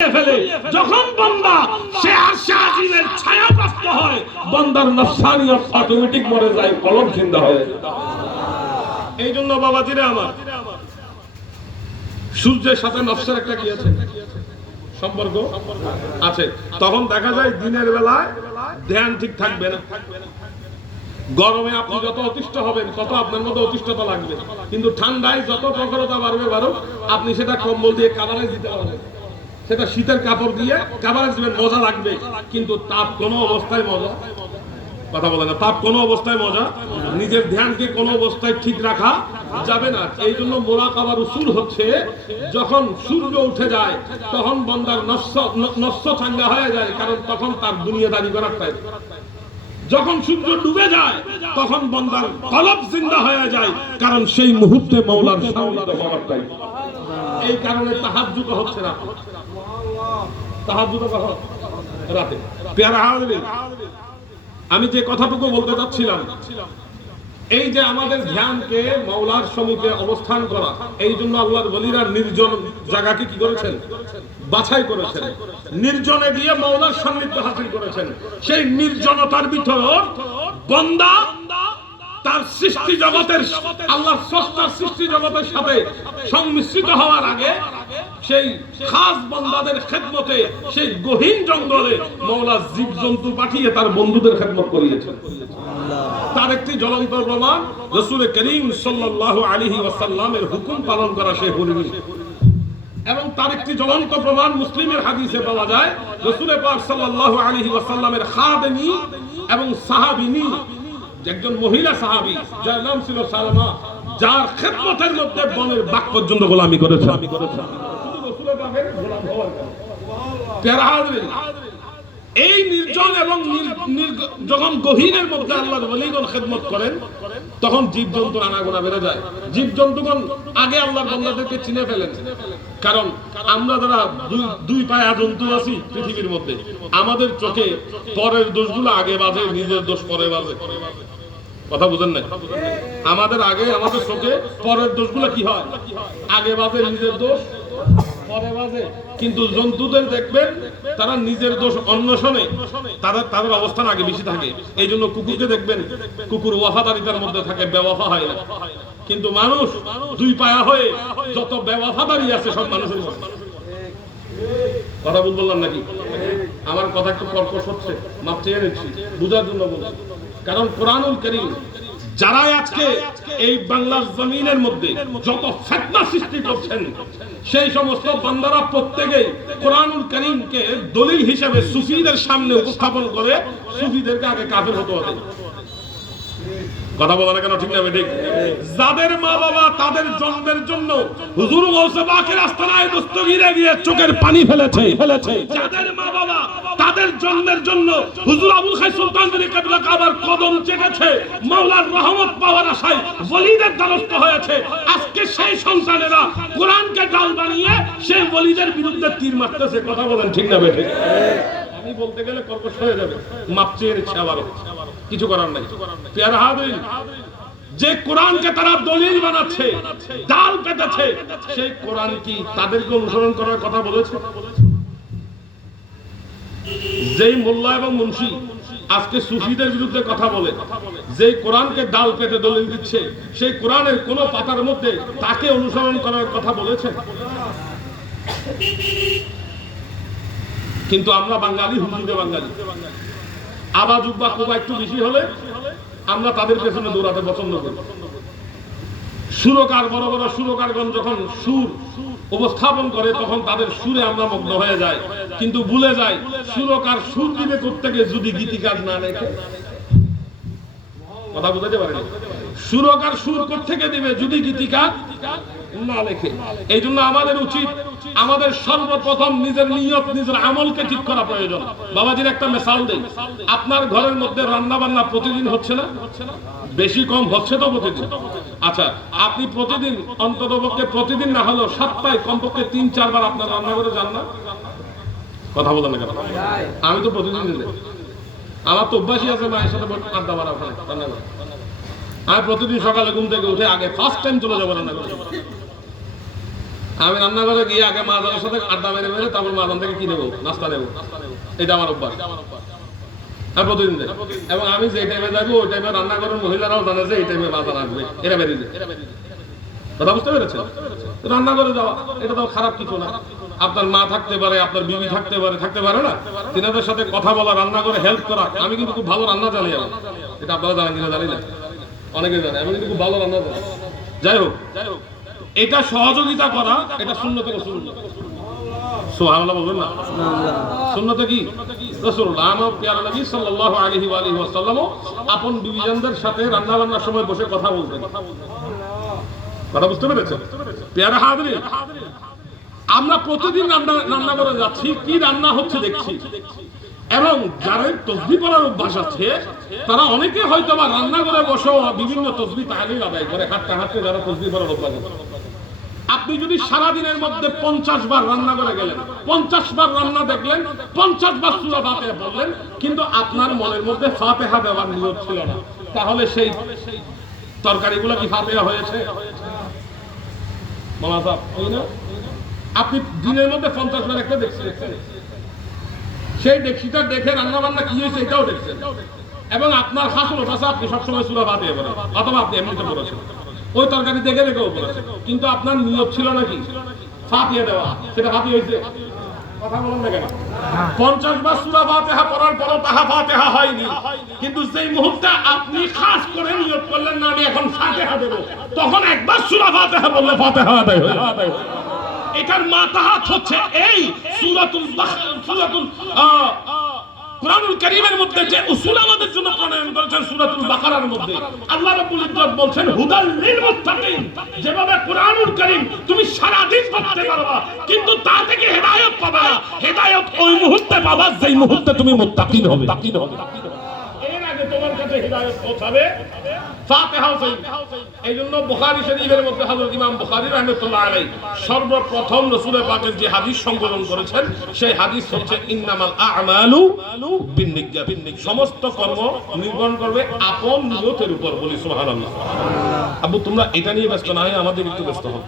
ফেলে যখন বান্দা সে আরশে আজিমের ছায়াপ্রাপ্ত হয়, বান্দার নফসানিয়ত অটোমেটিক মরে যায়, কলব জিন্দা হয়। এই জন্য বাবাজিরা আমার, সূর্যের সাথে নফসের একটা কি আছে, সম্পর্ক আছে। তখন দেখা যায় দিনের বেলায় ধ্যান ঠিক থাকবে না, গরমে আপনি যত অতিষ্ঠ হবেন তত আপনার মধ্যে অতিষ্ঠতা লাগবে, কিন্তু ঠান্ডায় যত প্রখরতা বাড়বে আপনি সেটা কম্বল দিয়ে কাভারেজ দিতে পারবেন, সেটা শীতের কাপড় দিয়ে কাভারেজ দিবেন, মজা লাগবে। কিন্তু তাপ কোনো অবস্থায় মজা, কথা বলে না, তাপ কোনো অবস্থায় মজা, নিজের ধ্যানকে কোনো অবস্থায় ঠিক রাখা যাবে না। এই জন্য মুরাকাবার উসুল হচ্ছে, যখন সূর্য উঠে যায় তখন বান্দার নফস চাঙ্গা হয়ে যায়, কারণ তখন তার দুনিয়াদারি করার টাইম। যখন সূর্য ডুবে যায় তখন বান্দার কলব জিন্দা হয়ে যায়, কারণ সেই মুহূর্তে মাওলার সান্নিধ্য হওয়ার টাইম। এই কারণে তাহাজ্জুদ হচ্ছে না, তাহাজ্জুদ রাতে। প্যারা হাজরিন, আমি যে কথাটুকু বলতে চাচ্ছিলাম, এই যে আমাদের ধ্যানকে মাওলার সমীপে অবস্থান করা, এই জন্য আল্লাহর ওলিরা নির্জন জায়গাকে কি করেছেন, বাছাই করেছেন, নির্জনে গিয়ে মাওলার সান্নিধ্য হাসিল করেছেন। সেই নির্জনতার ভিতর বান্দা তার সৃষ্টি জগতের, আল্লাহর স্রষ্টার সৃষ্টি জগতের সাথে সংমিশ্রিত হওয়ার আগে সেই খাস বান্দাদের খেদমতে সেই গহীন জঙ্গলে মাওলা জীবজন্তু পাঠিয়ে তার বন্ধুদের খেদমত করিয়েছেন। তার একটি জ্বলন্ত প্রমাণ রাসূল করিম সাল্লাল্লাহু আলাইহি ওয়াসাল্লামের হুকুম পালন করা সেই হুরমি। এবং তার একটি জ্বলন্ত প্রমাণ মুসলিমের হাদিসে পাওয়া যায়, রাসূল পাক সাল্লাল্লাহু আলাইহি ওয়াসাল্লামের খাদেমি এবং সাহাবিনী, একজন মহিলা সাহাবী যার নাম ছিল সালামা, যার খেদমতের মধ্যে বনের বাঘ পর্যন্ত গোলামি করেছে। এই নির্জন এবং যখন গহীনের মধ্যে আল্লাহর ওলিগণ খেদমত করেন, তখন জীবজন্তুর আনাগোনা বেড়ে যায়। জীবজন্তুগণ আগে আল্লাহর বান্দাদেরকে চিনে ফেলেন, কারণ আমরা যারা দুই পায়া জন্তু আছি পৃথিবীর মধ্যে, আমাদের চোখে পরের দোষগুলো আগে বাজে, নিজের দোষ পরে বাজে। কথা বুঝেন না? আমাদের আগে, আমাদের চোখে পরের দোষগুলো কি হয়, আগে বাজে, নিজের দোষ পরে বাজে। কিন্তু জন্তুদের দেখবেন তারা নিজের দোষ অন্বেষণে তাদের অবস্থান আগে বেশি থাকে। এই জন্য কুকুরকে দেখবেন, কুকুর ওয়াফাদারিতার মধ্যে থাকে, বেওয়াফা হয় না। কিন্তু মানুষ দুই পায়া হয়ে যত বেওয়াফাদারি আছে সব মানুষের মধ্যে। কথা বললাম নাকি? আমার কথা একটু কর্কশ হচ্ছে, মাপ চেয়ে নিচ্ছি, বুঝার জন্য বলছি। কারণ কোরআনুল কারীম যারা আজকে এই বাংলার জমিনের মধ্যে যত ফিতনা সৃষ্টি করছেন, সেই সমস্ত বান্দারা প্রত্যেকেই কোরআনুল কারীমকে দলিল হিসেবে সুফিদের সামনে উপস্থাপন করে সুফিদেরকে আগে কাফের হতে হবে। কথা বলা না কেন, ঠিক না? ঠিক। যাদের মা বাবা তাদের জন্মের জন্য হুজুর গৌসে পাকের আস্তানায় দস্তগীরে গিয়ে চোখের পানি ফেলেছে, যাদের মা বাবা তাদের জন্মের জন্য হুজুর আবুল খাই সুলতান কিবলা কাবার কদম চেটেছে, মাওলার রহমত পাওয়ার আশায় ওলিদের দ্বারস্থ হয়েছে, আজকে সেই সন্তানেরা কোরআনকে ডাল বানিয়ে সেই ওলিদের বিরুদ্ধে তীর মারতেছে। কথা বলেন, ঠিক না? ঠিক। আমি বলতে গেলে কর্কশ হয়ে যাবে, মাপ চেয়ে নিচ্ছে, আবারও কিছু করার নাই। প্যারা হাদিন, যে কোরআনকে তারা দলিল বানাচ্ছে, ডাল পেতেছে, সেই কোরআন কি তাদেরকে অনুসরণ করার কথা বলেছে? যেই মোল্লা এবং মুন্সি আজকে সুফিদের বিরুদ্ধে কথা বলে, যেই কোরআনকে ডাল পেতে দলিল দিচ্ছে, সেই কোরআনের কোন পাতার মধ্যে তাকে অনুসরণ করার কথা বলেছে? কিন্তু আমরা বাঙালি, হুজুরে বাঙালি, আবাজ উব্বা কোবা একটু বেশি হলে আমরা তাদের পেছনে দৌড়াতে পছন্দ করি। সুরকার, বড় বড় সুরকারগণ যখন সুর উপস্থাপন করে তখন তাদের সুরে আমরা মগ্ন হয়ে যাই, কিন্তু ভুলে যাই সুরকার সুর দিবে কোত্থেকে যদি গীতিকার না লেখে। কথা বুঝাতে পারেন? সুরকার সুর কোত্থেকে দিবে যদি গীতিকার না লেখে। এই জন্য আমাদের উচিত, আমাদের সর্বপ্রথম নিজের নিয়ত, নিজের আমলকে ঠিক করা প্রয়োজন। বাবাজির একটা মিসাল দেই, আপনার ঘরের মধ্যে রান্না বান্না প্রতিদিন হচ্ছে না? বেশি কম হচ্ছে তো প্রতিদিন? আচ্ছা, আপনি প্রতিদিন অন্ততপক্ষে, প্রতিদিন না হলেও সপ্তাহে কমপক্ষে ৩-৪ বার আপনার রান্না করে যান না? কথা বলেন না কেন? আমি তো প্রতিদিন, আমার তো অভ্যাসই আছে মায়ের সাথে আড্ডা মারা, ওখানে রান্না করে। আমি প্রতিদিন সকালে ঘুম থেকে উঠে আগে ফার্স্ট টাইম চলে যাবো রান্না করে। আমি রান্নাঘরে গিয়ে আগে মাদানের সাথে আড্ডা মেরে মেরে তারপর মাদান থেকে কি নেবো, নাস্তা নেবো, এটা আমার অভ্যাস। আমি প্রতিদিন যাই, এবং আমি যে টাইমে যাবো ওই টাইমে রান্নাঘরের মহিলারাও জানে যে এই টাইমে বাজার আসবে, এরা বেরিয়ে যায়। কথা বুঝতে পেরেছেন? রান্নাঘরে যাওয়া এটা তো খারাপ কিছু না। আপনার মা থাকতে পারে, আপনার বিবি থাকতে পারে না, তিনাদের সাথে কথা বলা, রান্না করে হেল্প করা। আমি কিন্তু খুব ভালো রান্না জানি, এটা আপনারা জানেন কিনা জানি না, অনেকে জানে আমি কিন্তু খুব ভালো রান্না জানি। যাই হোক, এটা সহযোগিতা করা, এটা সুন্নতে রাসূল। সুবহানাল্লাহ বলবেন না? সুন্নতে কি রাসূলুল্লাহ আমার প্রিয় নবী সাল্লাল্লাহু আলাইহি ওয়া আলিহি ওয়াসাল্লাম আপন বিবিজনদের সাথে রান্না বান্নার সময় বসে কথা বলতেন। কথা বুঝতে পেরেছেন? প্রিয় হাজিরিন, আমরা প্রতিদিন রান্নাঘরে যাচ্ছি, কি রান্না হচ্ছে দেখছি, এবং যাদের তাসবিহ পড়ার অভ্যাস আছে তারা অনেকে হয়তো বা রান্নাঘরে বসে বিভিন্ন তাসবিহ তাহলিল আদায় করে, হাঁটতে হাঁটতে যারা তাসবিহ পড়ার অভ্যাস আছে। আপনি যদি সারা দিনের মধ্যে 50 বার রান্না করে গেলেন, 50 বার রান্না দেখলেন, 50 বার সূরা ফাতিহা পড়লেন, কিন্তু আপনার মনের মধ্যে ফাতিহা দেওয়ার নিয়ত ছিল না, তাহলে সেই তরকারিগুলো কি ফাতিহা হয়েছে? বলা যায় না? আপনি দিনের মধ্যে 50 বার একটা দেখছেন, সেই দেখছিটা দেখে রান্না বান্না কি হয়েছে এটাও দেখছেন, এবং আপনার হাসল আছে আপনি সবসময় সূরা ফাতিহা পড়েন, অথবা আপনি এমনিতে পড়েছেন, ওই তরকারি দেখে দেখেও পড়েছেন, কিন্তু আপনার নিয়ত ছিল নাকি ফাতিহা দেওয়া, সেটা ফাতিহা হয়েছে? কথা বলেন না কেন? 50 বার সূরা ফাতিহা পড়ার পরও তাহা ফাতিহা হয়নি, কিন্তু যেই মুহূর্তে আপনি খাস করে নিয়ত করলেন না আমি এখন ফাতিহা দেব, তখন একবার সূরা ফাতিহা বললে ফাতিহা আদায় হয়ে যায়। এটার মাতাহাত হচ্ছে এই সূরাতুল কুরআনুল কারীমের মধ্যে যে উসুল আমাদের জন্য প্রণয়ন করেছেন সূরাতুল বাকারার মধ্যে আল্লাহ রাব্বুল ইজ্জত বলছেন হুদাল লিল মুত্তাকিন, যেভাবে কুরআনুল কারীম তুমি সারা দিন পড়তে পারবা কিন্তু তা থেকে হেদায়েত পাবে না, হেদায়েত ওই মুহূর্তে পাবা যেই মুহূর্তে তুমি মুত্তাকিন হবে। এর আগে তোমার কাছে হেদায়েত পৌঁছাবে ফাতিহা হইছে। এইজন্য বুখারী শরীফের মধ্যে হযরত ইমাম বুখারী রাহমাতুল্লাহ আলাইহি সর্বপ্রথম রাসূল পাকের যে হাদিস সংকলন করেছেন সেই হাদিস হচ্ছে ইন্নামাল আ'মালু বিন্নিয়াত, সমস্ত কর্ম নির্ভর করবে আপন নিয়তের উপর। বলি সুবহানাল্লাহ। আবু তোমরা এটা নিয়ে ব্যস্ত না হয়ে আমাদের একটু ব্যস্ত হও।